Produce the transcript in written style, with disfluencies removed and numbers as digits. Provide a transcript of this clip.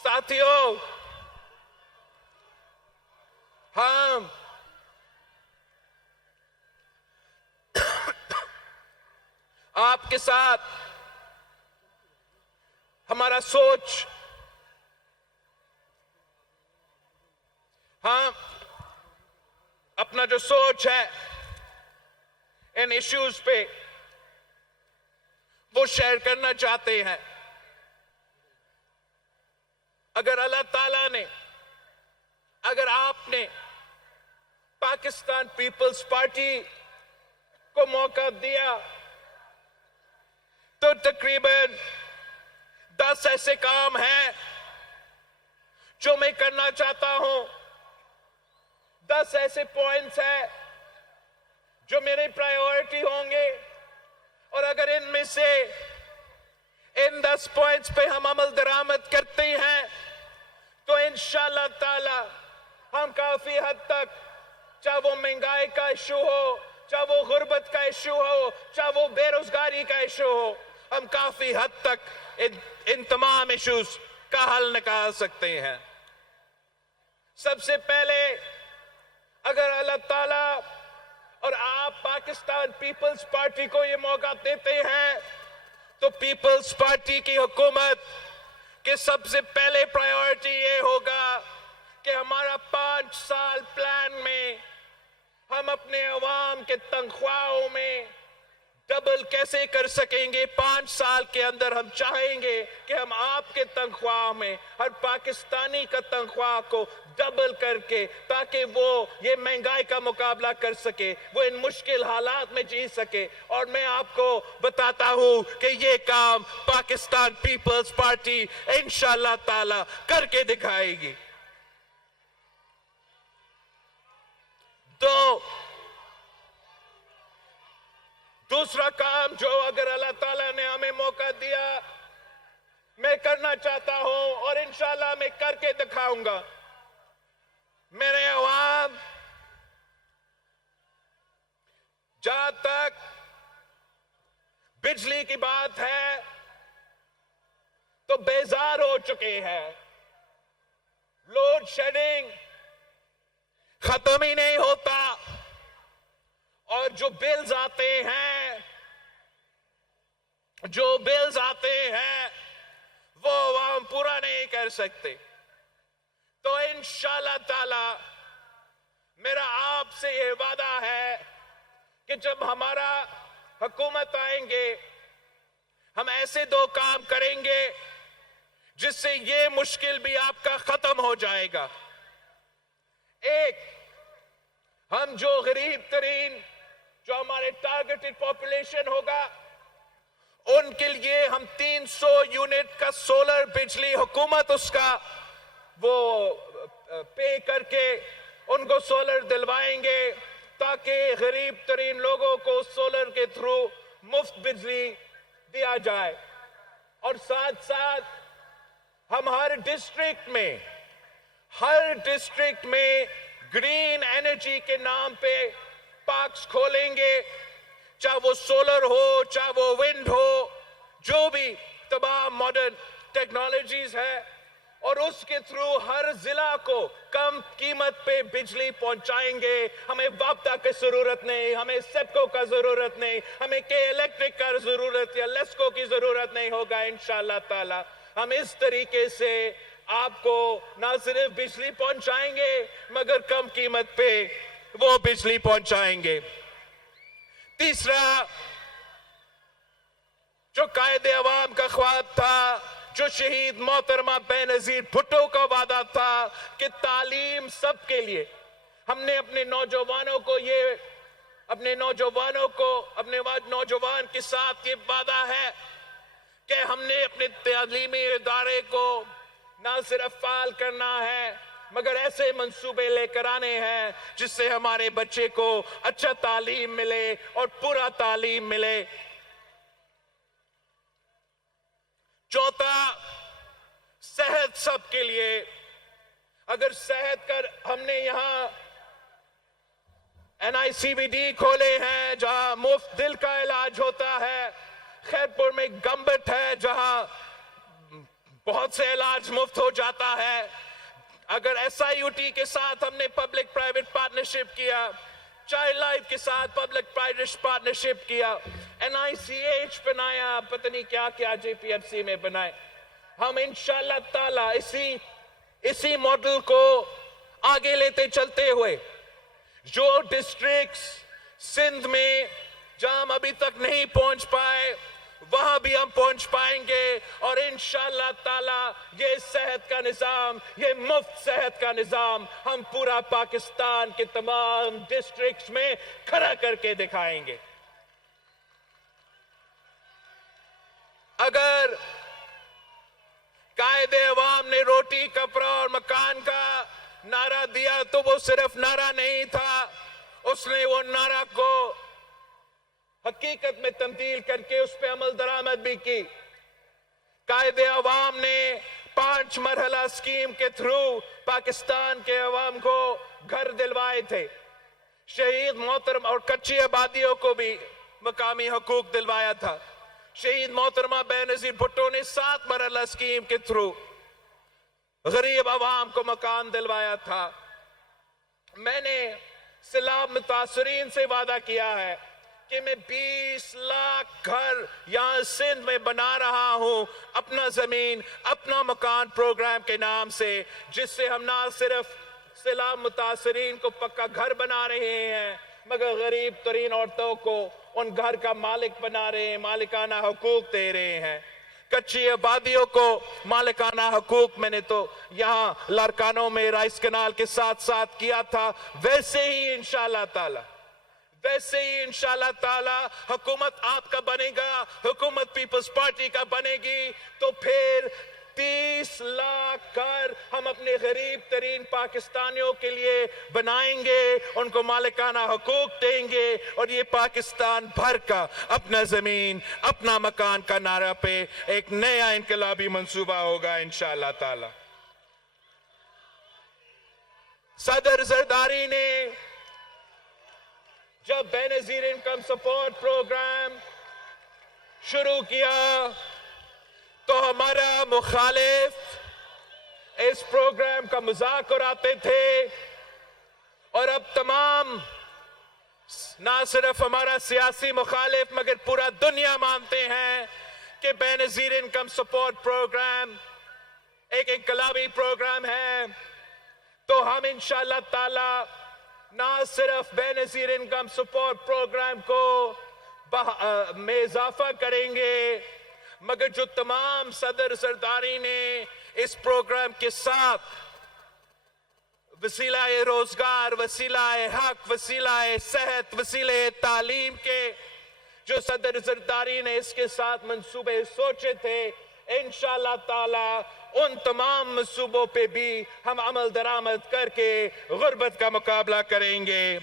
साथियों, हम आपके साथ हमारा सोच, हम अपना जो सोच है इन इश्यूज पे वो शेयर करना चाहते हैं। अगर अल्लाह ताला ने, अगर आपने पाकिस्तान पीपल्स पार्टी को मौका दिया तो तकरीबन 10 ऐसे काम हैं जो मैं करना चाहता हूं। 10 ऐसे पॉइंट्स हैं जो मेरे प्रायोरिटी होंगे, और अगर इनमें से इन 10 पॉइंट्स पे हम अमल दरामद करते हैं तो इंशाअल्लाह ताला हम काफी हद तक, चाहे वो महंगाई का इशू हो, चाहे वो गुर्बत का इशू हो, चाहे वो बेरोजगारी का इशू हो, हम काफी हद तक इन तमाम इश्यूज का हल निकाल सकते हैं। सबसे पहले, अगर अल्लाह ताला और आप पाकिस्तान पीपल्स पार्टी को ये मौका देते हैं तो पीपल्स पार्टी की हुकूमत के सबसे पहले प्रायोरिटी ये होगा कि हमारा 5 साल प्लान में हम अपने अवाम के तनख्वाहों में डबल कैसे कर सकेंगे। 5 साल के अंदर हम चाहेंगे कि हम आपके तनख्वाह में हर पाकिस्तानी का तनख्वाह को डबल करके, ताकि वो ये महंगाई का मुकाबला कर सके, वो इन मुश्किल हालात में जी सके। और मैं आपको बताता हूं कि ये काम पाकिस्तान पीपल्स पार्टी इंशाअल्लाह ताला करके दिखाएगी। तो दूसरा काम जो अगर अल्लाह ताला ने हमें मौका दिया मैं करना चाहता हूं, और इंशाअल्लाह मैं करके दिखाऊंगा। मेरे अवाम जहां तक बिजली की बात है तो बेजार हो चुके हैं। लोड शेडिंग खत्म ही नहीं होता, और जो बिल्स आते हैं वो हम पूरा नहीं कर सकते। तो इंशाअल्लाह ताला मेरा आपसे ये वादा है कि जब हमारा हुकूमत आएंगे हम ऐसे 2 काम करेंगे जिससे ये मुश्किल भी आपका खत्म हो जाएगा। एक, हम जो गरीब तरीन, जो हमारे टारगेटेड पॉपुलेशन होगा, उनके लिए हम 300 यूनिट का सोलर बिजली, हुकूमत उसका वो पे करके उनको सोलर दिलवाएंगे, ताकि गरीब तरीन लोगों को सोलर के थ्रू मुफ्त बिजली दिया जाए। और साथ साथ हम हर डिस्ट्रिक्ट में ग्रीन एनर्जी के नाम पे पार्क्स खोलेंगे, चाहे वो सोलर हो, चाहे वो विंड हो, जो भी तमाम मॉडर्न टेक्नोलॉजीज है, और उसके थ्रू हर जिला को कम कीमत पे बिजली पहुंचाएंगे। हमें वापता की जरूरत नहीं, हमें सेप्को का जरूरत नहीं, हमें के इलेक्ट्रिक का जरूरत या लेस्को की जरूरत नहीं होगा। इंशाअल्लाह ताला हम इस तरीके से आपको ना सिर्फ बिजली पहुंचाएंगे मगर कम कीमत पे वो बिजली पहुंचाएंगे। तीसरा, जो कायदे अवाम का ख्वाब था, जो शहीद मोहतरमा बेनजीर भुट्टो का वादा था कि तालीम सबके लिए, हमने अपने नौजवानों के साथ ये वादा है कि हमने अपने तालीमी इदारे को ना सिर्फ फाल करना है मगर ऐसे मंसूबे लेकर आने हैं जिससे हमारे बच्चे को अच्छा तालीम मिले और पूरा तालीम मिले। चौथा, सेहत सबके लिए। अगर सेहत कर हमने यहां NICVD खोले हैं जहां मुफ्त दिल का इलाज होता है, खैरपुर में गंबट है जहां بہت سے علاج مفت ہو جاتا ہے. اگر SIUT کے ساتھ ہم نے پبلک پرائیویٹ پارٹنرشپ کیا, چائلڈ لائف کے ساتھ پبلک پرائیویٹ پارٹنرشپ کیا, NICH بنایا, پتہ نہیں کیا کیا JPFC میں بنائے, ہم انشاءاللہ تعالیٰ اسی ماڈل کو آگے لیتے چلتے ہوئے جو ڈسٹرکٹس سندھ میں جہاں ہم ابھی تک نہیں پہنچ پائے وہاں بھی ہم پہنچ پائیں گے, اور انشاءاللہ تعالیٰ یہ صحت کا نظام, یہ مفت صحت کا نظام ہم پورا پاکستان کے تمام ڈسٹرکٹس میں کھڑا کر کے دکھائیں گے. اگر قائد عوام نے روٹی, کپڑا اور مکان کا نعرہ دیا تو وہ صرف نعرہ نہیں تھا, اس نے وہ نعرہ کو حقیقت میں تبدیل کر کے اس پہ عمل درآمد بھی کی. قائد عوام نے 5 مرحلہ اسکیم کے تھرو پاکستان کے عوام کو گھر دلوائے تھے, شہید محترم اور کچی آبادیوں کو بھی مقامی حقوق دلوایا تھا. شہید محترمہ بے نظیر بھٹو نے 7 مرحلہ اسکیم کے تھرو غریب عوام کو مکان دلوایا تھا. میں نے سیلاب متاثرین سے وعدہ کیا ہے کہ میں 20 لاکھ گھر یہاں سندھ میں بنا رہا ہوں, اپنا زمین اپنا مکان پروگرام کے نام سے, جس سے ہم نہ صرف سیلاب متاثرین کو پکا گھر بنا رہے ہیں مگر غریب ترین عورتوں کو ان گھر کا مالک بنا رہے ہیں, مالکانہ حقوق دے رہے ہیں. کچی آبادیوں کو مالکانہ حقوق میں نے تو یہاں لارکانوں میں رائس کنال کے ساتھ ساتھ کیا تھا, ویسے ہی انشاءاللہ تعالی حکومت آپ کا بنے گا, حکومت پیپلز پارٹی کا بنے گی تو پھر 30 لاکھ گھر ہم اپنے غریب ترین پاکستانیوں کے لیے بنائیں گے, ان کو مالکانہ حقوق دیں گے, اور یہ پاکستان بھر کا اپنا زمین اپنا مکان کا نعرہ پہ ایک نیا انقلابی منصوبہ ہوگا انشاءاللہ تعالی. صدر زرداری نے جب بے نظیر انکم سپورٹ پروگرام شروع کیا تو ہمارا مخالف اس پروگرام کا مذاق اڑاتے تھے, اور اب تمام نہ صرف ہمارا سیاسی مخالف مگر پورا دنیا مانتے ہیں کہ بے نظیر انکم سپورٹ پروگرام ایک انقلابی پروگرام ہے. تو ہم انشاءاللہ تعالی نہ صرف بے نظیر انکم سپورٹ پروگرام کو میں اضافہ کریں گے مگر جو تمام صدر زرداری نے اس پروگرام کے ساتھ وسیلہ روزگار, وسیلہ حق, وسیلہ صحت, وسیلہ تعلیم کے جو صدر زرداری نے اس کے ساتھ منصوبے سوچے تھے, انشاءاللہ تعالی ان تمام منصوبوں پہ بھی ہم عمل درآمد کر کے غربت کا مقابلہ کریں گے.